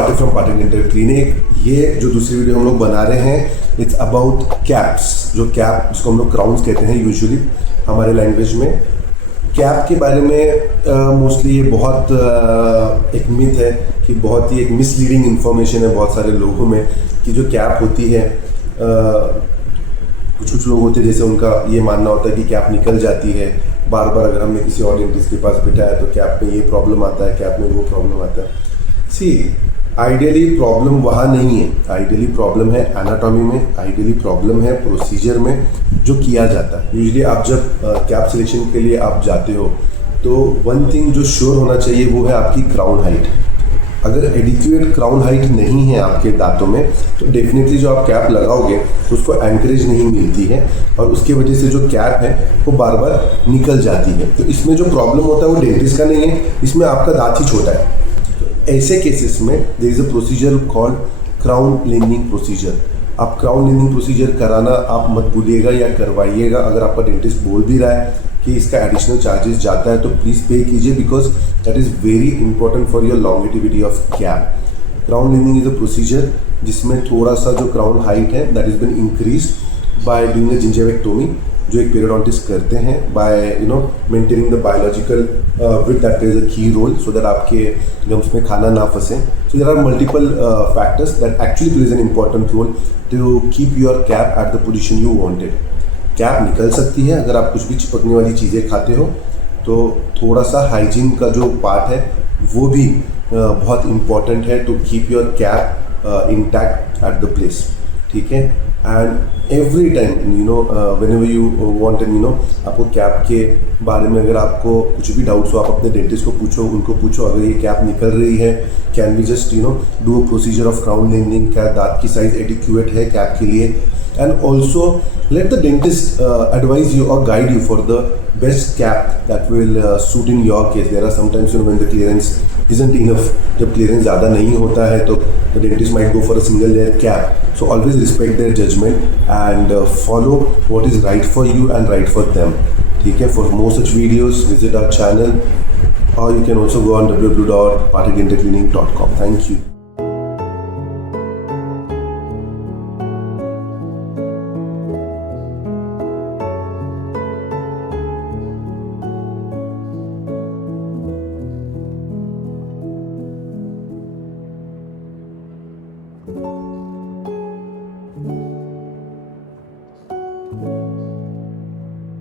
Patil from Patil dental clinic. ये जो दूसरी वीडियो हम लोग बना रहे हैं इट्स अबाउट कैप्स, जो कैप जिसको हम लोग क्राउन्स कहते हैं यूजुअली हमारे लैंग्वेज में। कैप के बारे में मोस्टली ये बहुत एक मिथ है कि बहुत ही एक मिसलीडिंग इन्फॉर्मेशन है बहुत सारे लोगों में कि जो कैप होती है कुछ लोग होते हैं जैसे उनका ये मानना होता है कि कैप निकल जाती है बार बार अगर हमने किसी और डेंटिस्ट के पास बिठाया तो कैप में ये प्रॉब्लम आता है, कैप में वो प्रॉब्लम आता है। सी आइडियली प्रॉब्लम वहाँ नहीं है, आइडियली प्रॉब्लम है एनाटॉमी में, आइडियली प्रॉब्लम है प्रोसीजर में जो किया जाता है। यूजुअली आप जब कैप सिलेक्शन के लिए आप जाते हो तो वन थिंग जो श्योर होना चाहिए वो है आपकी क्राउन हाइट। अगर एडिक्वेट क्राउन हाइट नहीं है आपके दांतों में तो डेफिनेटली जो आप कैप लगाओगे उसको एंकरेज नहीं मिलती है और उसकी वजह से जो कैप है वो बार बार निकल जाती है। तो इसमें जो प्रॉब्लम होता है वो डेंटिस्ट का नहीं है, इसमें आपका दांत ही छोटा है। तो ऐसे केसेस में there is a procedure called crown lending procedure. आप क्राउन लेंडिंग प्रोसीजर कराना आप मत भूलिएगा या करवाइएगा। अगर आपका डेंटिस्ट बोल भी रहा है कि इसका एडिशनल चार्जेस जाता है तो प्लीज़ पे कीजिए because that is very important for your longevity of cap. Crown lengthening is a procedure जिसमें थोड़ा सा जो क्राउन हाइट है that is been increase by doing a gingivectomy जो एक पेरियोडोंटिस्ट करते हैं by maintaining the biological width that plays a key role so that आपके गम्स में खाना ना फंसे। So there are multiple factors that actually plays an important role to keep your cap at the position you wanted. Cap निकल सकती है अगर आप कुछ भी चिपकने वाली चीज़ें खाते हो, तो थोड़ा सा हाइजीन का जो पार्ट है वो भी बहुत इम्पॉर्टेंट है to keep your cap intact at the place. ठीक है, and every time whenever you want and आपको कैप के बारे में अगर आपको कुछ भी डाउट्स हो आप अपने डेंटिस्ट को पूछो, उनको पूछो अगर ये कैप निकल रही है can we just do a procedure of crown lending, क्या दांत की साइज एडिक्वेट है कैप के लिए। And also let the dentist advise you or guide you for the best cap that will suit in your case. There are sometimes when the clearance isn't enough, जब clearance ज़्यादा नहीं होता है तो the dentist might go for a single layer cap. So always respect their judgment and follow what is right for you and right for them. ठीक है, for more such videos visit our channel or you can also go on www.patidentalclinic.com. Thank you.